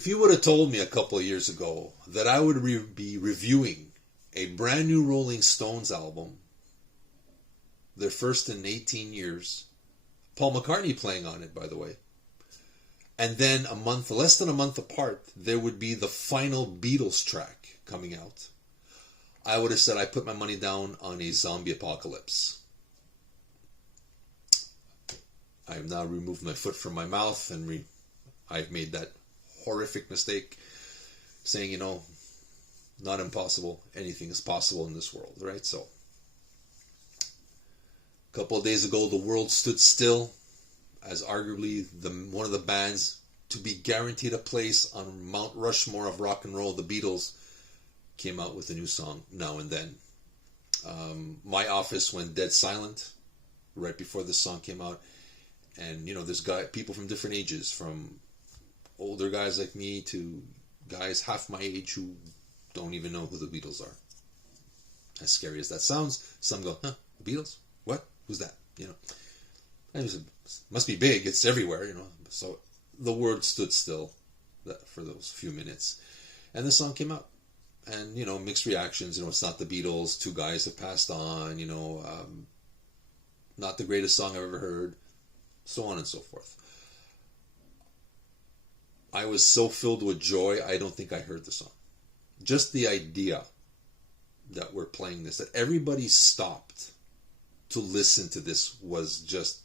If you would have told me a couple of years ago that I would be reviewing a brand new Rolling Stones album, their first in 18 years, Paul McCartney playing on it, by the way, and then less than a month apart, there would be the final Beatles track coming out, I would have said I put my money down on a zombie apocalypse. I have now removed my foot from my mouth, and I've made that horrific mistake saying, not impossible, anything is possible in this world, right? So a couple of days ago, the world stood still as arguably one of the bands to be guaranteed a place on Mount Rushmore of rock and roll. The Beatles came out with a new song, Now and Then. My office went dead silent right before this song came out. And, there's people from different ages, from older guys like me to guys half my age who don't even know who the Beatles are. As scary as that sounds, some go, huh, the Beatles? What? Who's that? It must be big, it's everywhere, So the world stood still for those few minutes. And the song came out. And, mixed reactions, it's not the Beatles, two guys have passed on, not the greatest song I've ever heard, so on and so forth. I was so filled with joy, I don't think I heard the song. Just the idea that we're playing this, that everybody stopped to listen to this, was just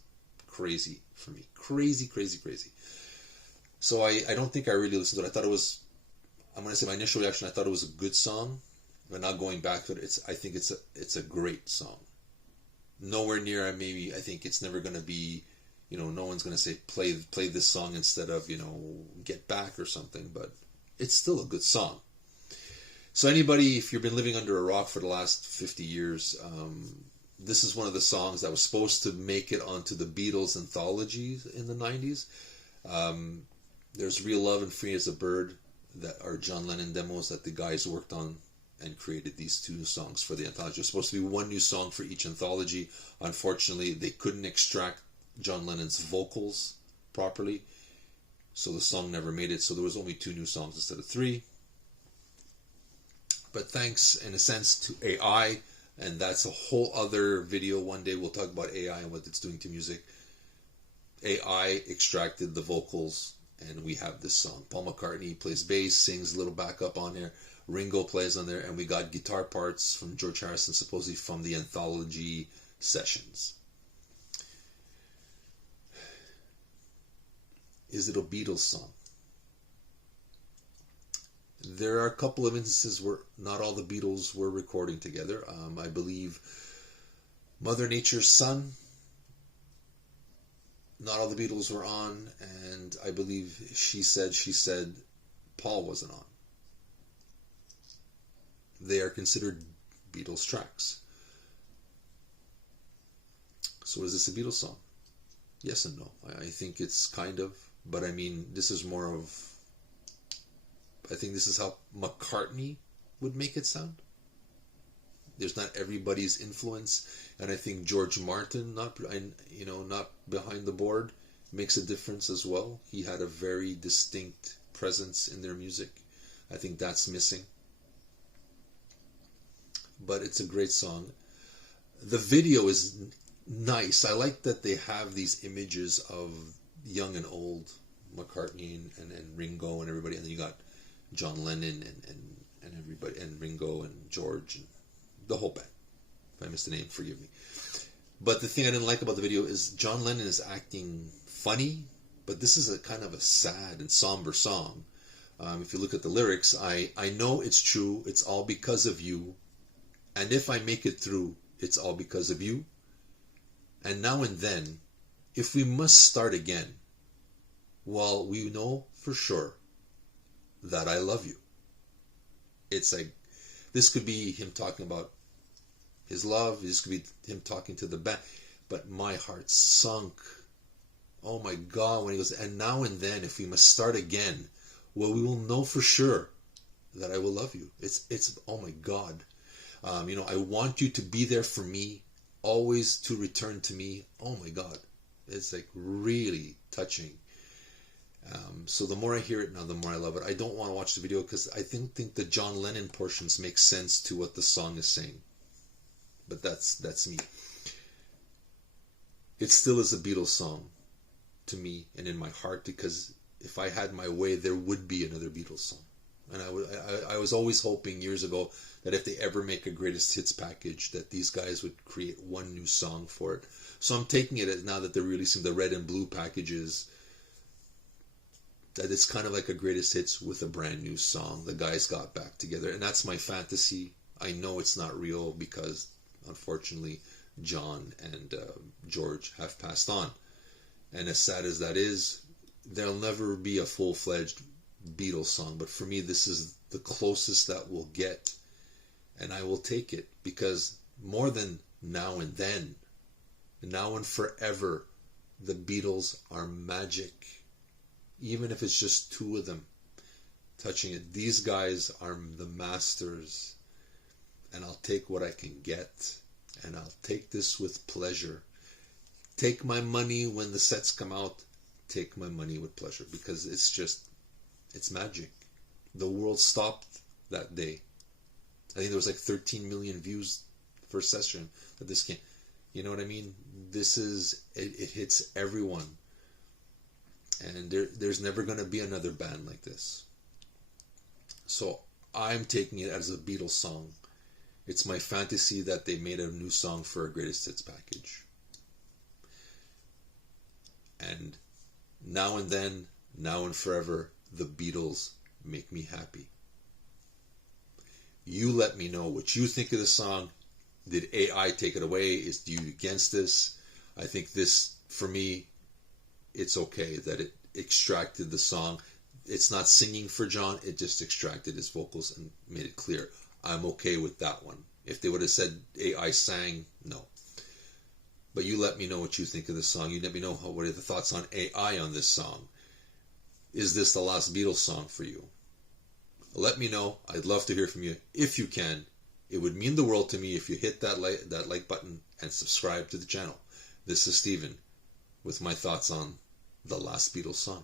crazy for me. Crazy, crazy, crazy. So I don't think I really listened to it. I thought it was, I'm going to say my initial reaction, I thought it was a good song. But now going back to it, I think it's a great song. Nowhere near, I think it's never going to be, no one's going to say play this song instead of, Get Back or something, but it's still a good song. So anybody, if you've been living under a rock for the last 50 years, this is one of the songs that was supposed to make it onto the Beatles anthology in the 90s. There's Real Love and Free as a Bird that are John Lennon demos that the guys worked on and created these two songs for the anthology. There's supposed to be one new song for each anthology. Unfortunately, they couldn't extract John Lennon's vocals properly, so the song never made it. So there was only two new songs instead of three. But thanks, in a sense, to AI, and that's a whole other video. One day we'll talk about AI and what it's doing to music. AI extracted the vocals, and we have this song. Paul McCartney plays bass, sings a little backup on there. Ringo plays on there, and we got guitar parts from George Harrison, supposedly from the anthology sessions. Is it a Beatles song? There are a couple of instances where not all the Beatles were recording together. I believe Mother Nature's Son, not all the Beatles were on, and I believe she said Paul wasn't on. They are considered Beatles tracks. So is this a Beatles song? Yes and no. I think it's kind of, but this is more of, I think this is how McCartney would make it sound. There's not everybody's influence, and I think George Martin, not behind the board, makes a difference as well. He had a very distinct presence in their music. I think that's missing. But it's a great song. The video is nice. I like that they have these images of young and old, McCartney and Ringo and everybody, and then you got John Lennon and everybody, and Ringo and George and the whole band. If I missed a name, forgive me. But the thing I didn't like about the video is John Lennon is acting funny, but this is a kind of a sad and somber song. If you look at the lyrics, I know it's true, it's all because of you, and if I make it through, it's all because of you. And now and then, if we must start again, well, we know for sure that I love you. It's like, this could be him talking about his love, this could be him talking to the band, but my heart sunk. Oh my God, when he goes, and now and then, if we must start again, well, we will know for sure that I will love you. It's oh my God. I want you to be there for me, always to return to me. Oh my God. It's like really touching. So the more I hear it now, the more I love it. I don't want to watch the video because I think the John Lennon portions make sense to what the song is saying. But that's me. It still is a Beatles song to me and in my heart, because if I had my way, there would be another Beatles song. And I was always hoping years ago that if they ever make a greatest hits package, that these guys would create one new song for it. So I'm taking it as, now that they're releasing the red and blue packages, that it's kind of like a greatest hits with a brand new song. The guys got back together, and that's my fantasy. I know it's not real because, unfortunately, John and George have passed on. And as sad as that is, there'll never be a full-fledged Beatles song. But for me, this is the closest that we'll get. And I will take it, because more than now and then, now and forever, the Beatles are magic. Even if it's just two of them touching it. These guys are the masters. And I'll take what I can get. And I'll take this with pleasure. Take my money when the sets come out. Take my money with pleasure. Because it's magic. The world stopped that day. I think there was like 13 million views per session that this came. You know what I mean? This is, it hits everyone. And there's never going to be another band like this. So I'm taking it as a Beatles song. It's my fantasy that they made a new song for a greatest hits package. And now and then, now and forever, the Beatles make me happy. You let me know what you think of the song. Did AI take it away? Is you against this? I think this, for me, it's okay that it extracted the song. It's not singing for John. It just extracted his vocals and made it clear. I'm okay with that one. If they would have said AI sang, no. But you let me know what you think of the song. You let me know what are the thoughts on AI on this song. Is this the last Beatles song for you? Let me know. I'd love to hear from you if you can. It would mean the world to me if you hit that like button and subscribe to the channel. This is Steven with my thoughts on the last Beatles song.